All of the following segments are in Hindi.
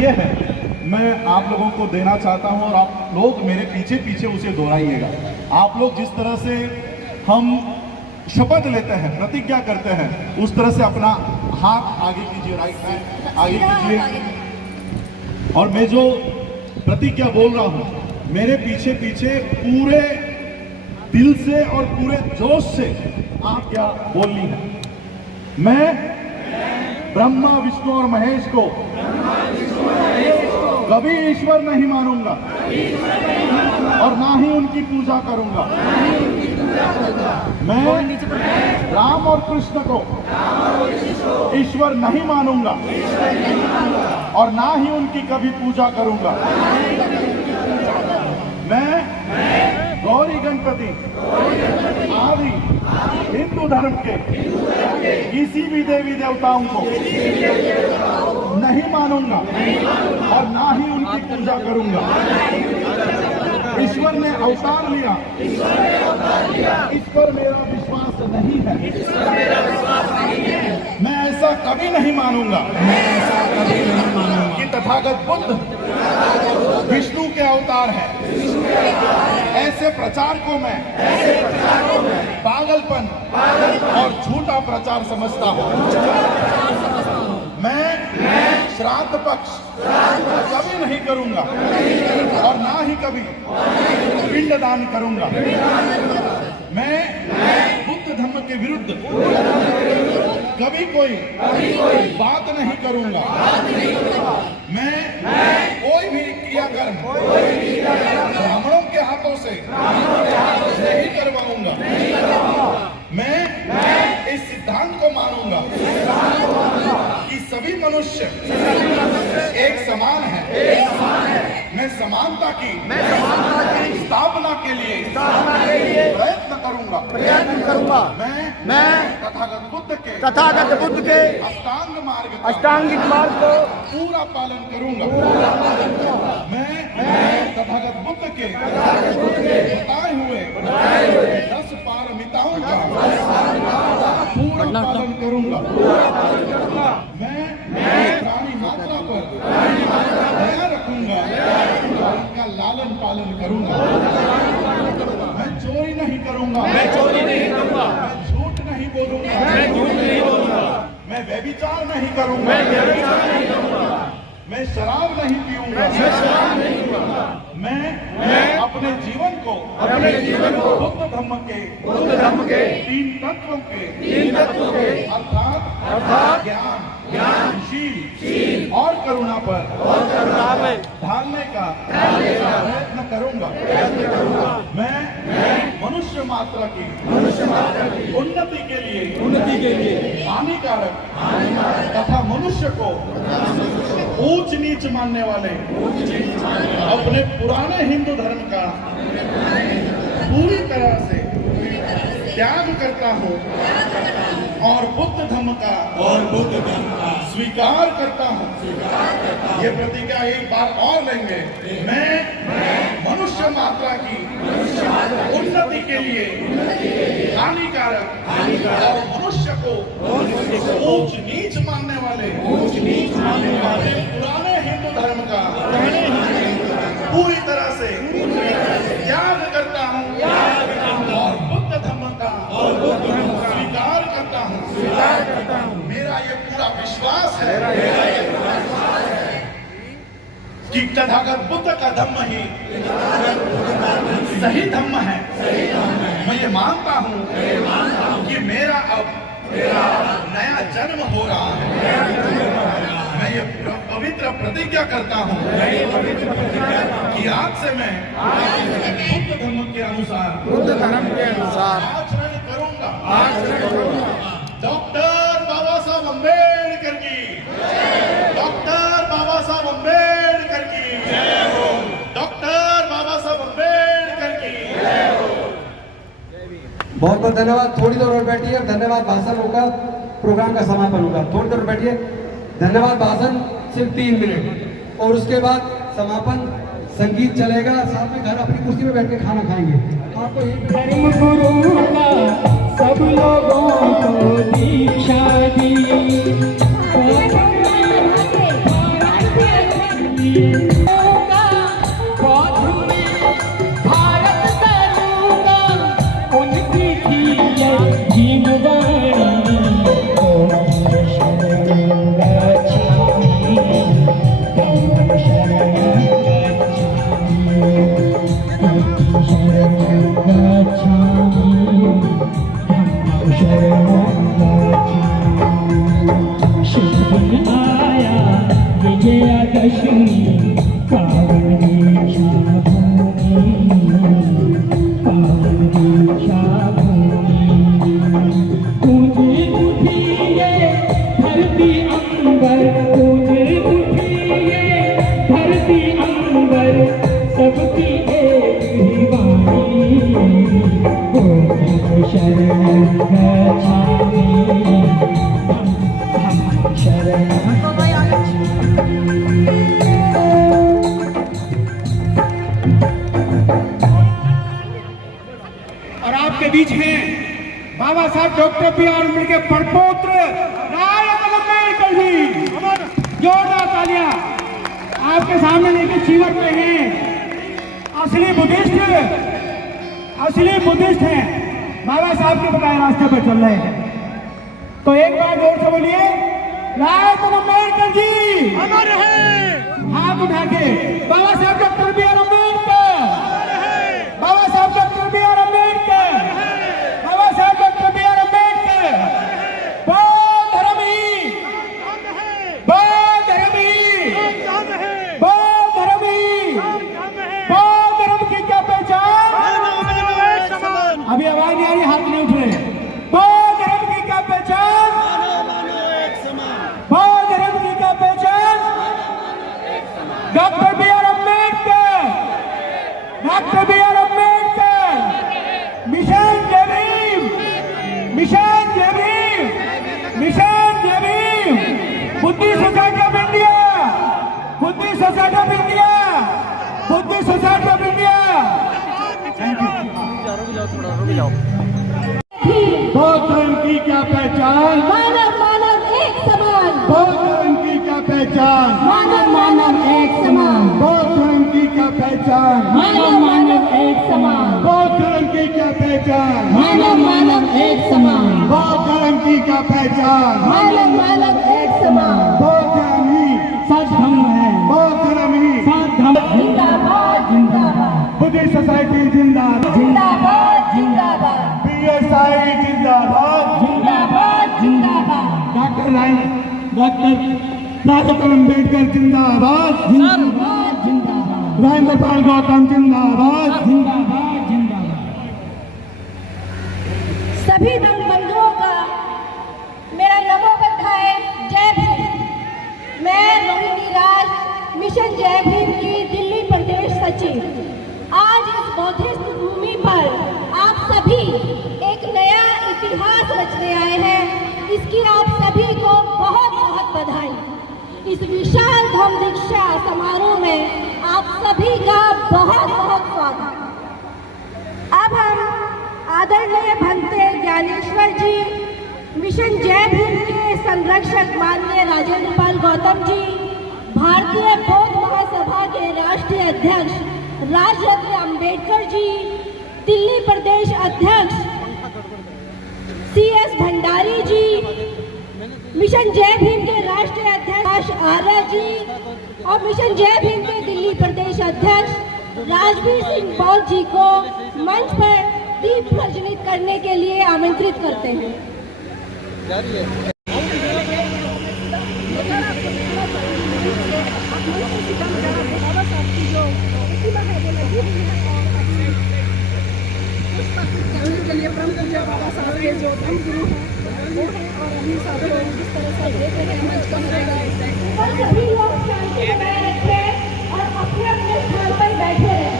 ये है, मैं आप लोगों को देना चाहता हूं और आप लोग मेरे पीछे पीछे उसे दोहराइएगा। आप लोग जिस तरह से हम शपथ लेते हैं, प्रतिज्ञा करते हैं, उस तरह से अपना हाथ आगे कीजिए, राइट हैंड आगे कीजिए। और मैं जो प्रतिज्ञा बोल रहा हूं, मेरे पीछे पीछे पूरे दिल से और पूरे जोश से आप क्या बोलनी है। मैं ब्रह्मा विष्णु और महेश को कभी ईश्वर नहीं मानूंगा और ना ही उनकी पूजा करूंगा। मैं राम और कृष्ण को ईश्वर नहीं मानूंगा और ना ही उनकी कभी पूजा करूंगा। मैं गौरी गणपति आदि हिंदू धर्म के किसी भी देवी देवताओं को नहीं मानूंगा और ना ही उनकी पूजा करूंगा। ईश्वर ने अवतार लिया, इस पर मेरा विश्वास नहीं है। मैं ऐसा कभी नहीं मानूंगा कि तथागत बुद्ध विष्णु के अवतार है। ऐसे प्रचार को मैं पागलपन और झूठा प्रचार समझता हूं। मैं श्राद्ध पक्ष कभी नहीं करूंगा और ना ही कभी पिंडदान करूंगा। मैं बुद्ध धर्म के विरुद्ध कभी कोई बात नहीं करूंगा। मैं कोई भी क्रियाकर्म ब्राह्मणों के हाथों से नहीं करवाऊंगा। मैं इस सिद्धांत को मानूंगा कि सभी मनुष्य एक समान है। मैं समानता की स्थापना के लिए प्रयत्न करूंगा। मैं तथागत बुद्ध के अष्टांगिक मार्ग को पूरा पालन करूंगा। मैं तथागत बुद्ध के बताए हुए 10 पारमिताओं का पूरा पालन करूंगा। मैं प्राणी मात्रा पर दया रखूंगा, उनका लालन पालन करूंगा। मैं चोरी नहीं करूंगा, मैं झूठ नहीं बोलूंगा, मैं व्यभिचार नहीं करूंगा, मैं शराब नहीं पीऊंगा। मैं अपने जीवन को बुद्ध धर्म के तीन तत्वों के अर्थात ज्ञान, शील और करुणा पर ढालने का प्रयत्न करूंगा। मैं मनुष्य मात्रा की उन्नति के लिए हानिकारक तथा मनुष्य को ऊंच नीच मानने वाले अपने पुराने हिंदू धर्म का पूरी तरह से त्याग करता हूँ और बुद्ध धर्म का स्वीकार करता हूँ। ये प्रतिज्ञा एक बार और लेंगे। मैं मनुष्य मात्रा की उन्नति के लिए हानिकारक और मनुष्य को ऊंच नीच मानने वाले पुराने हिंदू धर्म का पूरी तरह से त्याग करता हूँ और बुद्ध धर्म का स्वीकार करता हूँ। मेरा ये पूरा विश्वास है कि तथागत बुद्ध का धम्म ही सही धम्म है। मैं ये मानता हूँ कि मेरा अब नया जन्म हो रहा है। मैं ये पवित्र प्रतिज्ञा करता हूँ कि आज से मैं बुद्ध धर्म के अनुसार आचरण करूंगा। डॉक्टर बाबा साहब अम्बेडकर की, डॉक्टर बाबा साहब अम्बेडकर की, डॉक्टर बाबा साहब अम्बेडकर की। बहुत बहुत धन्यवाद। थोड़ी देर और बैठिए, धन्यवाद भाषण होगा, प्रोग्राम का समापन होगा। थोड़ी देर बैठिए, धन्यवाद भाषण सिर्फ 3 मिनट और उसके बाद समापन संगीत चलेगा। साथ में घर अपनी कुर्सी में बैठ के खाना खाएंगे। आपको धर्म गुरु का सब लोगों को दीक्षा दी। लिए होगा बौद्ध में भारत करूँगा उनकी थी ये जीववाणी ओम शरणं गच्छामि ओम शरणं गच्छामि ओम शरणं गच्छामि ओम शरणं गच्छामि शुभ आया विजयादशमी पावन दीक्षा भूमि पावन दीक्षा भूमि गूंजे उठी ये धरती अंबर गूंजे उठी ये धरती अंबर सबकी एक ही वाणी ओम शरणं गच्छामि हम शरणं और आपके बीच हैं बाबा साहब डॉक्टर बी.आर. अम्बेडकर के परपौत्र राजन अम्बेडकर जी। जोरदार तालियां आपके सामने लेके चीवर पे हैं। असली बुद्धिस्ट हैं, बाबा साहब के बताए रास्ते पर चल रहे हैं। तो एक बार जोर से बोलिए राजन अम्बेडकर जी अमर है। हाथ उठा के बाबा साहब डॉक्टर बी.आर. अम्बेडकर, बाबा साहब डॉक्टर बी.आर. अम्बेडकर, बाबा साहब डॉक्टर बी.आर. अम्बेडकर। बौद्ध धर्म ही, बौद्ध धर्म ही, बौद्ध धर्म ही, बौद्ध धर्म की क्या पहचान? अभी आवाज नहीं आ रही, हाथ नहीं उठ रहे। बौद्ध धर्म की क्या पहचान? बौद्ध धर्म की क्या पहचान? Doctor BR. Ambedkar, doctor BR. Ambedkar. Mission जय भीम, मिशन जय भीम, मिशन जय Bhim. Buddhist society of India, Buddhist society of India, Buddhist society of India. बौद्ध धर्म की क्या पहचान? मानव मानव एक समान, बौद्ध धर्म की क्या पहचान? मानव मानव एक समान, बौद्ध धर्म की क्या पहचान? मानव मानव एक समान, बौद्ध धर्म की क्या पहचान? मानव मानव एक समान, बौद्ध धर्म की क्या पहचान? मानव मानव एक समान। बौद्ध धर्म ही सच धर्म है, बौद्ध धर्म ही सच धर्म। जिंदाबाद जिंदाबाद, बुद्धिस्ट सोसाइटी जिंदाबाद, जिंदाबाद जिंदाबाद, बीएसआई जिंदाबाद, जिंदाबाद जिंदाबाद, डॉक्टर अम्बेडकर जिंदाबाद, जिंदाबाद जिंदाबाद, राजेंद्र पाल गौतम जिंदाबाद, जिंदाबाद जिंदाबाद। सभी धर्म बंधुओं का मेरा नमो बधाई, जय भीम। मैं रोहिणी राज, मिशन जय भीम की दिल्ली प्रदेश सचिव। आज इस बौद्धिस्ट भूमि पर आप सभी एक नया इतिहास रचने आए हैं, इसकी आप सभी को बहुत बहुत बधाई। इस विशाल धम्म दीक्षा समारोह में आप सभी का बहुत बहुत स्वागत। अब हम आदरणीय भंते ज्ञानेश्वर जी, मिशन जय भीम के संरक्षक माननीय राजेंद्र पाल गौतम जी, भारतीय बौद्ध महासभा के राष्ट्रीय अध्यक्ष राजरत्न अम्बेडकर जी, दिल्ली प्रदेश अध्यक्ष C.S. भंडारी जी, मिशन जय भीम के राष्ट्रीय अध्यक्ष आर्य जी और मिशन जय भीम के दिल्ली प्रदेश अध्यक्ष राजवीर सिंह पॉल जी को मंच पर दीप प्रज्वलित करने के लिए आमंत्रित करते हैं। के लिए परम पूज्य बाबा साहब के जो धर्म गुरु हैं वो हैं और हम सब लोग जिस तरह से देख रहे हैं मंच पर सभी लोग शांति बनाए रखें और अपने अपने स्थान पर बैठे रहें।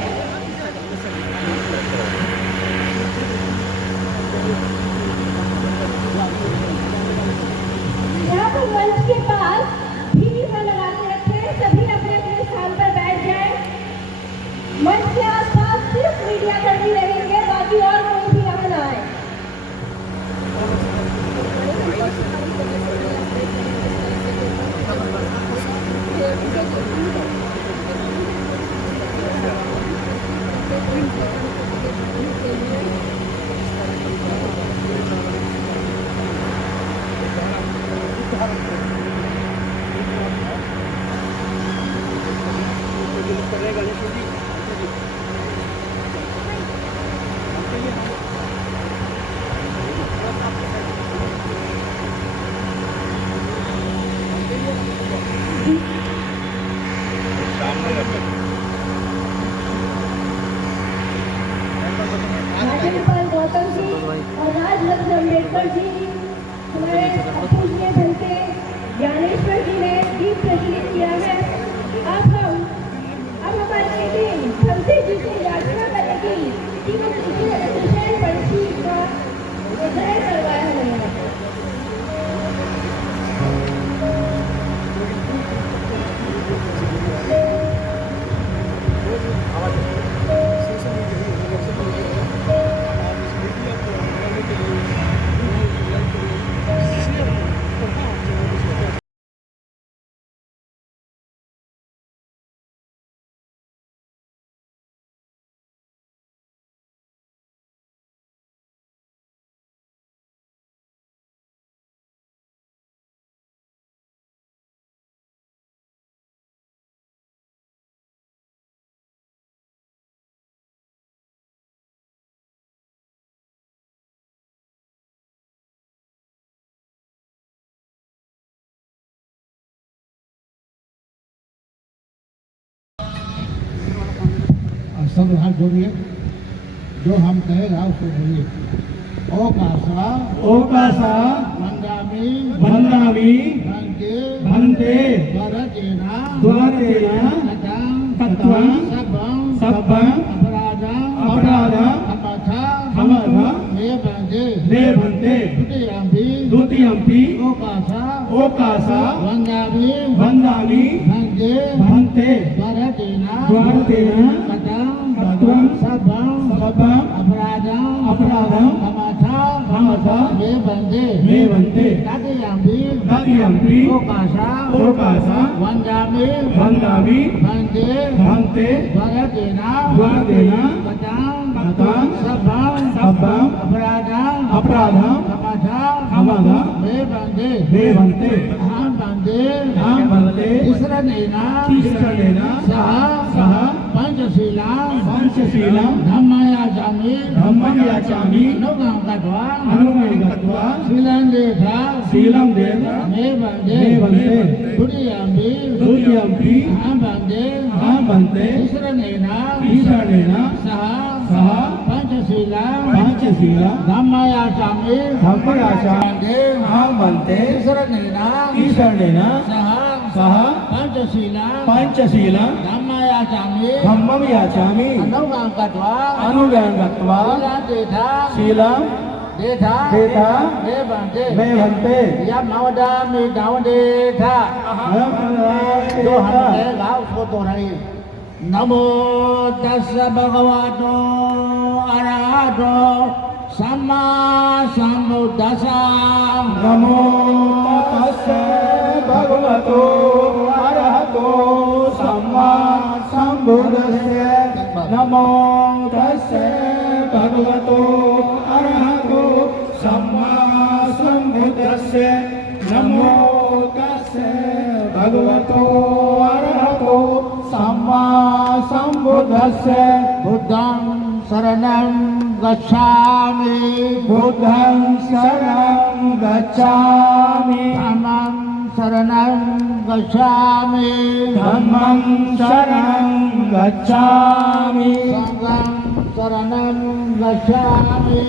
यहाँ पर मंच के पास भीड़ में लगा के रखें, सभी अपने अपने स्थान पर बैठ जाएं। मंच के आसपास सिर्फ मीडिया कर्मी रहेंगे, बाकी और कोई भी यहाँ न आए। राज्यपाल गौतम जी और राजरत्न अम्बेडकर जी, हमारे पूज्य बनते ज्ञानेश्वर जी ने दीप प्रज्वलित किया है। अब हमारी टीम भक्ति जी से याचना करेगी कि वो विषय पंछी का उदय करवाया है। सब हाथ जोड़िए, जो हम कहेगा उसको बोलिए। ओकासा ओकासा वंदामि वंदामि भंते भन्ते द्वारकेण द्वारकेण कत्वं कत्वं सब्बं अपराधं खमथा मे भन्ते द्वितीयम्पि ओकासा वंदामि भंते द्वारकेण कत्वं सब्बं अपराधं खमथा मे भन्ते तदीयम्पि ओकासा वंदामि भन्ते द्वारकेण कत्वं सब्बं अपराधं खमथा मे भन्ते अहं भन्ते तिस्रणेन सह पंचशीलं धम्मयाचामि अनुगं गत्वा शीलं देवा मे भन्ते द्वितीयम्पि अहं भन्ते तिस्रणेन सह पंचशीलं धम्मयाचामि अहं भन्ते तिस्रणेन सह पंचशीलं धम्मं याचामि अनुगं गत्वा शीलं देथा मे भन्ते जो हम कहेगा उसको दोहराइए। नमो तस्स भगवतो अरहतो सम्मा सम्बुद्धस्स। नमो तस्स भगवतो अरहतो सम्मा सम्बुद्धस्य। नमो तस्स भगवतो अरहतो सम्मा सम्बुद्धस्य। नमो तस्स भगवतो अरहतो सम्मा सम्बुद्धस्य। बुद्धं शरणं गच्छामि धम्मं शरणं गच्छामि धम्मं शरणं गच्छामि संघं शरणं गच्छामि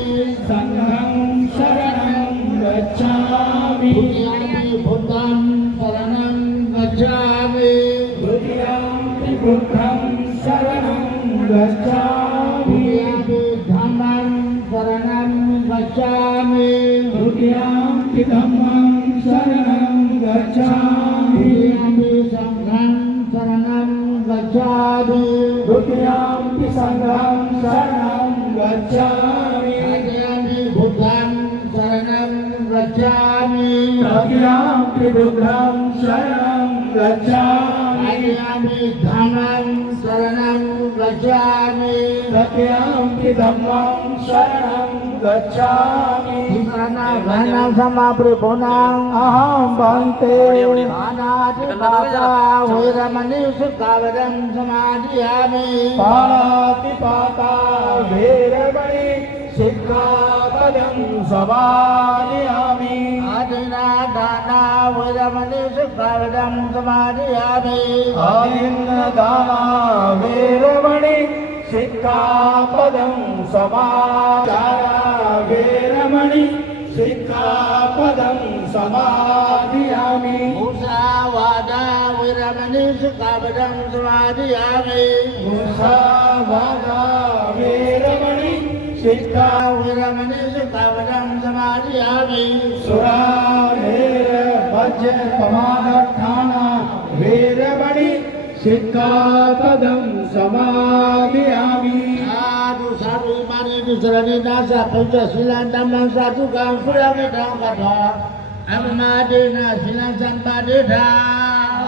संघं शरणं गच्छामि बुद्धं शरणं गच्छामि द्वितीयं बुद्धं शरणं गच्छामि धम्मं शरणं गच्छामि द्वितीयं धम्मं शरणं गच्छामि संघं शरणं गच्छामि द्वितीयं संघं शरणं गच्छामि बुद्धं शरणं गच्छामि तृतीयं बुद्धं शरणं गच्छामि धम्मं शरणं गच्छामि तथ्यामि धम्मं शरणं गच्छामि घनं समापृपुनां अहं भन्ते पानातिपाता वैरमणि सुखावरं समाधियामि पाणातिपाता वेरमणि सिक्खापदं समादयामि आदिनादाना वैरमणि सुखावरं समाधियामि आदिन्नदाना वेरमणि सिक्खापदं समादाया वेरमणि सिक्खापदं समादयामि मुसावादा वैरमणि सुखावरं समाधियामि मुसावादा वेरमणि सिक्खा वैरमणि सुखावरं समाधियामि सुरामेर वज्र प्रमादठाना वेरमणि सिक्खापदं समादयामि साधु साधु माने दुसरनि नासा पंचशीला धम्मं साधु काम सुरामिता कथा अममादेना शिला संपादेधा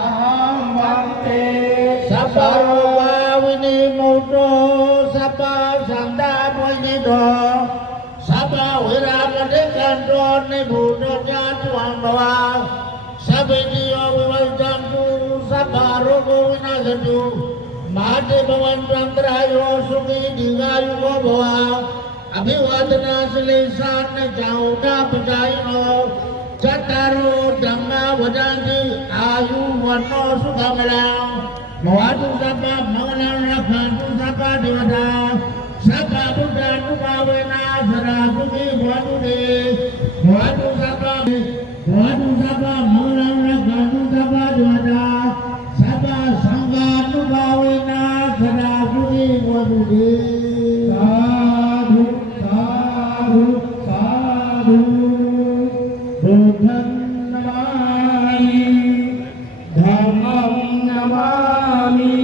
अहं भन्ते सपरो वाविनी मुतो सपा संदा पुनितो सपा विरामते कंतो निभूतो जातुं भवा सबिदियो विवल्चन्तु सपा रोगो विनाशन्तु माते भवन्तु अन्तरायो सुखी दीर्घायुको भवा अभिवादना श्लेषान् चाउटा पचायिनो चत्तारो धम्मा वदन्ति आयु वन्नो सुखमलां भवतु सपा मंगलं रक्षन्तु सपा देवता सपा बुद्धान्तु पावेना सदा सुखी भवतु ते भवतु सपा मंगलं रक्षन्तु सपा देवता सपा संगान्तु पावेना सदा सुखी भवतु ते साधु साधु साधु बुद्धं नमामि धम्मं नमामि